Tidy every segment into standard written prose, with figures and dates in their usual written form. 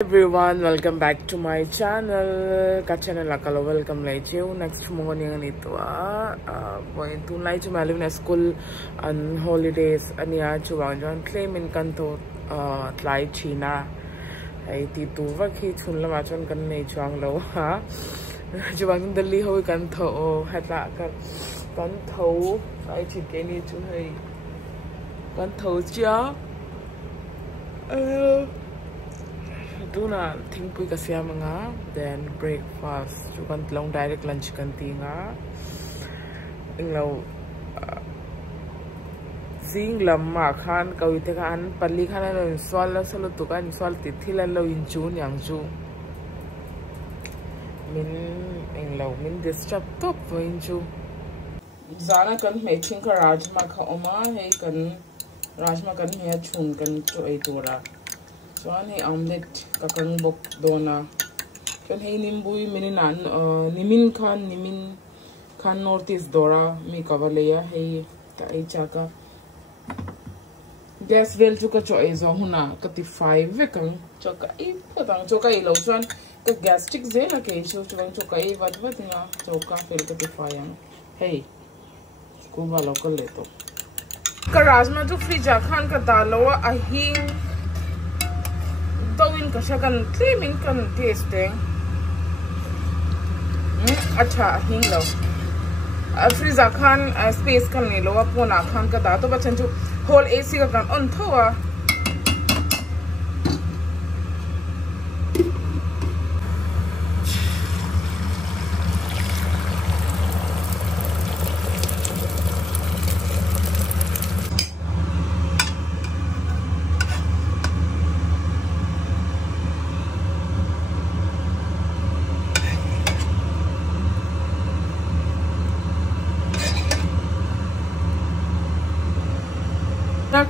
Everyone, welcome back to my channel. Ka channel akalo welcome lai chiu. Next morning anito going to lai chu malivna school on holidays ania chu wang jon claim in kanto tlai china ai ti tu va khi chun lama chon kan nei chuang lo ha chu wang Delhi hoi kan tho hatla kan tho ai chi ke ni chu hai kan tho chia Duna think pui kasya mga then breakfast chu kan long direct lunch kan ti nga inglo zing lamma khan kawi te kan pali khan lo insol la solo tu kan insol ti thila lo in jun yang ju min inglo min disturb top in ju zana kan me thing ka rajma kha oma he kan rajma kan me chun kan to ai tura Chuan he omelette kakang bok dona. Chuan he nimbui mininan nimin khan notice dora mi kavaleya he ta ai chaka. Gas vel chuka cho ai zo huna kati 5 vekang choka I patang choka I lo chuan ka gastric zela ke chuan choka I wat nga choka fel kati 5 yang. Hey. Kuba local leto. Ka rajma jo fridge khan ka dalawa ahing Vawiin ka siya kan claiming kan tasting. Acha hing lo. Freezer kan space kan ni lo apona kan ka dato bachan chu whole AC ka kan on thowa.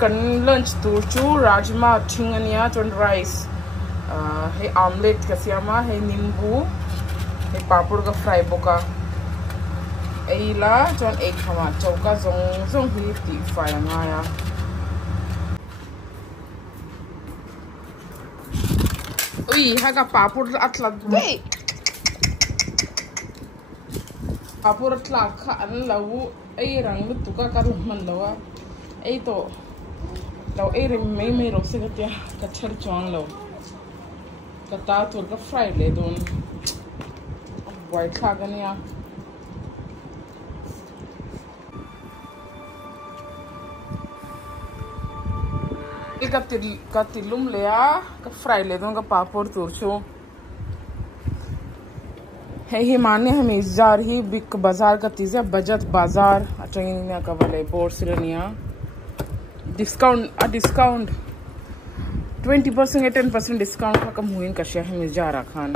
Kan lunch tu chu rajma thingania chon rice he omelette ka siama he nimbu he papur ka fry boka eila chon egg khama chauka zong hi ti fry nga ya ui haga papur atla de papur atla kha an lawu ei rang lu tu ka man lawa ei to Lau ere me ro se katia ka char chong lo ka ta tur ka fry le don white kha gania ka tilum le ya ka fry le don ka papor tur chu he mane hame jar hi big bazaar ka tiza budget bazaar atangin na ka wale board sirania discount 20% या 10% discount का कम हुई इनका शहर में जा रहा खान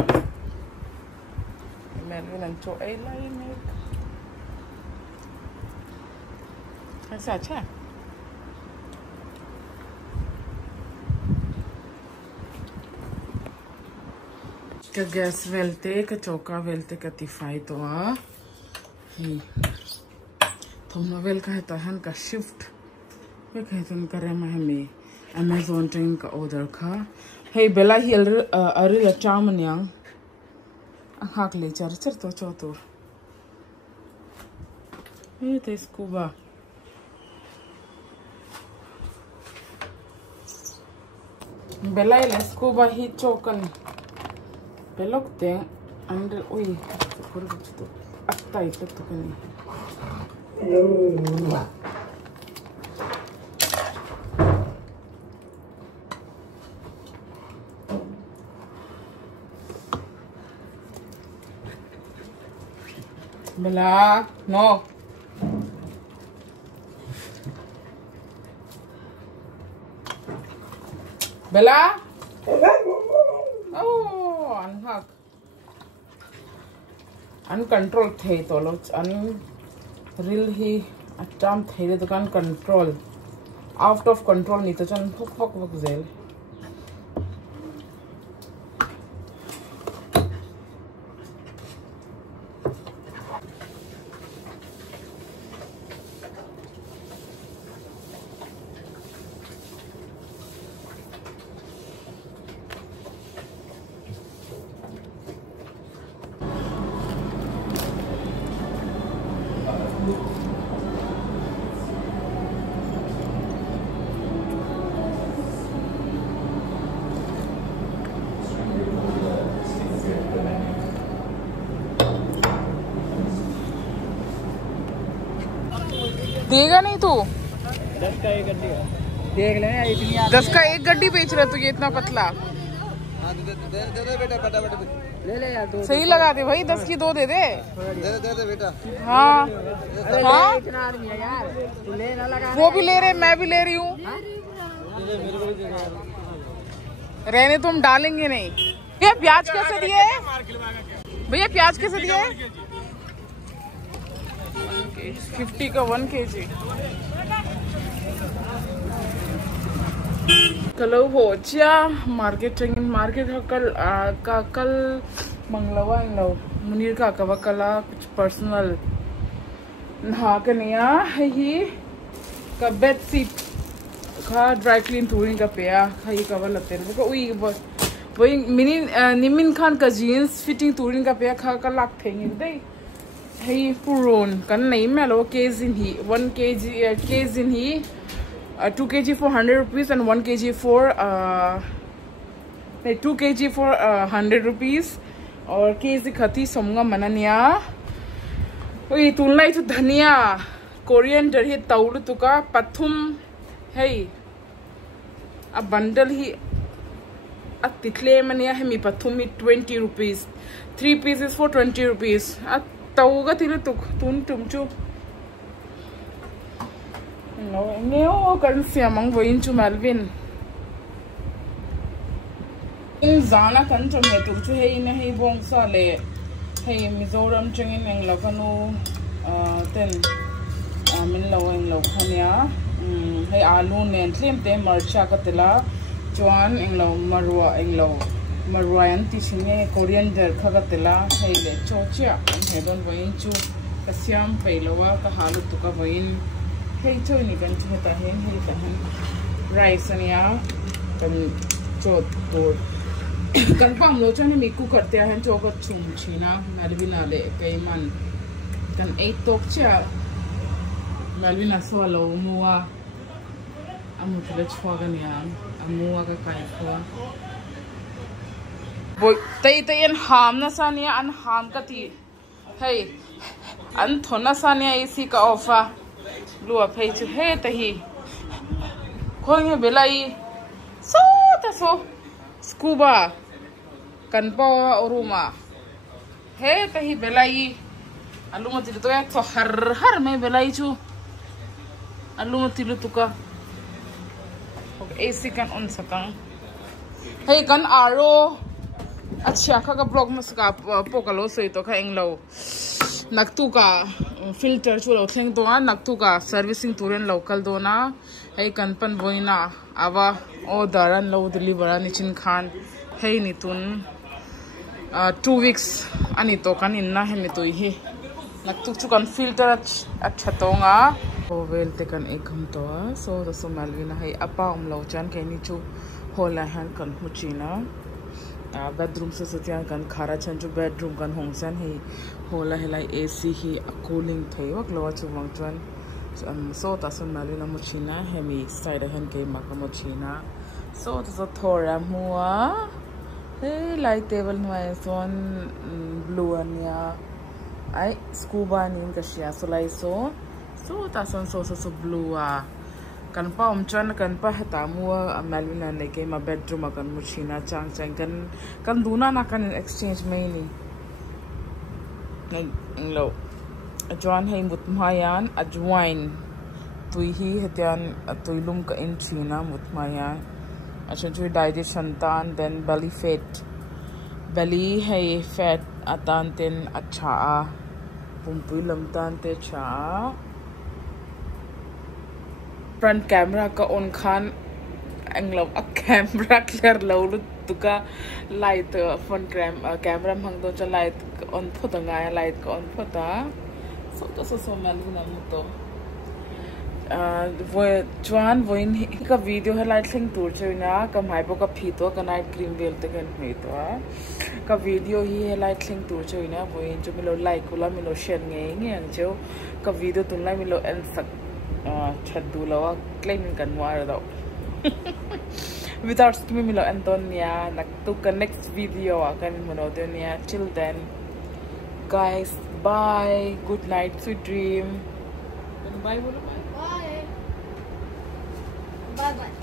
मैंने लंचो ए line ऐसा अच्छा है का गैस वेलते का चौका वेलते का तिफाई तो आ तुम नोवेल का है तो हन का शिफ्ट वे कहतन करे मैं Amazon train का order का hey bela hi ari la chamanyang hak le char to choto hey te scuba bela ile scuba hi chokan belok te andre oi kor to atta ito to kani Bella, no. Bella? Oh, unhook. Uncontrolled thai to loch unreal hi attempt thai to can control. Out of control ni to chan phok zel. देगा नहीं तू? 10 का एक गड्डी देख लेना इतनी। 10 का एक गड्डी बेच रहा तू, ये इतना पतला। दे बेटा फटाफट ले ले यार। दो सही लगा दे भाई, 10 की 2 दे दे। दे बेटा। हाँ हाँ, इतना आदमी है यार, तू ले ना लगा। वो भी ले रहे, मैं भी ले रही हूँ। रहने तो हम डालेंगे नहीं। भैया प्याज कैसे दिए? भैया प्याज कैसे दिए? 50 का 1 kg। कल हो जा मार्केट का कल मंगलवा इन लो मुनीर का कवा कला कुछ पर्सनल नहा के निया है ही का बेड सीट का ड्राई क्लीन टूरिंग का पेया है कवा लगते हैं तो वही मिनी निमिन खान का जीन्स फिटिंग टूरिंग का पेया खा का लाख थे दे है पुरोन कन नहीं मैं लो केज इन ही 1 kg इन ही 2 kg for 100 rupees and 1 kg for 2 kg for 100 rupees और kg खती सोमगा मननिया ओए तुलनाई तो धनिया कोरिएंडर ही तौल तुका पथुम है अब बंडल ही तिथले मनिया है मी पथुम ही 20 rupees 3 pieces for 20 rupees तौगा तिले तुम चु Neo kan siamang Vawiin chu Melvin. In Zana kan to me tu chu hey na hey bong sa le hey Mizoram changin ang lakano ten min lawang law khania hey alu nen tlim te marcha ka tela chuan ang law marwa yan ti chine coriander kha ka tela hey le chocha he don Vawiin chu kasyam pailawa ka halu tu ka Vawiin hey choy ni kan chita hen hey ka hen rice ania kan chot tur kan pam lo chan mi ku karte hen chok chung china Melvina le kaiman kan 8 tok cha Melvina so lo muwa amu tele chwa gan ya amuwa ka kai khwa boy tai en ham na sania an ham ka ti hey an thona sania isi ka ofa lua phei chu he tahi khoi he belai so scuba kan pa oruma he tahi belai aluma ti to ya to har me belai chu aluma ti lu tuka AC kan on sakang hey kan aro acha kha ka blog ma ska pokalo soi to kha englo naktu ka filter chu lo thleng to naktu ka servicing turen local do na hey kanpan boina awa order an lo deliver ani chin khan hey ni tun 2 weeks ani to kan in na hemi to hi naktu chu kan filter acha tonga ovel te kan ekam to so the so Melvina hey apa lo chan ke ni chu hola han kan huchina bedroom se satian kan khara chan chu bedroom kan hongsan hi hola helai AC hi a cooling thei wak lo chu wang chuan so ta sun Melvina muchina hemi side han ke makamo china so to thora muwa hey light table noi son blue ania ai scuba nin ka shia so lai so ta son so blue kan pa chuan kan pa hata muwa Melvina ne ke ma bedroom kan muchina chang kan duna na kan exchange mai ni englo ajuan hey mutmayan ajwain tui hi hetian tuilum ka in china mutmayan achan chui digestion tan then belly hey fat atan ten acha pumpui lam tan te cha front camera ka on khan englo a camera clear lo lu tuka light front camera mang do cha light on phota nga light ka on phota so Melvina muto chuan Vawiin ka video highlight thing tur choina kam haibo ka phito ka night cream vel te kan hei to ka video hi highlight thing tur choina Vawiin chu milo like kula milo share nge ang cho ka video tun lai milo en sak chaddu lawa claim kan war do without skimming milo Antonia naktu ka next video kan monotonia till then guys bye good night sweet dream bye बोलो, bye bye bye.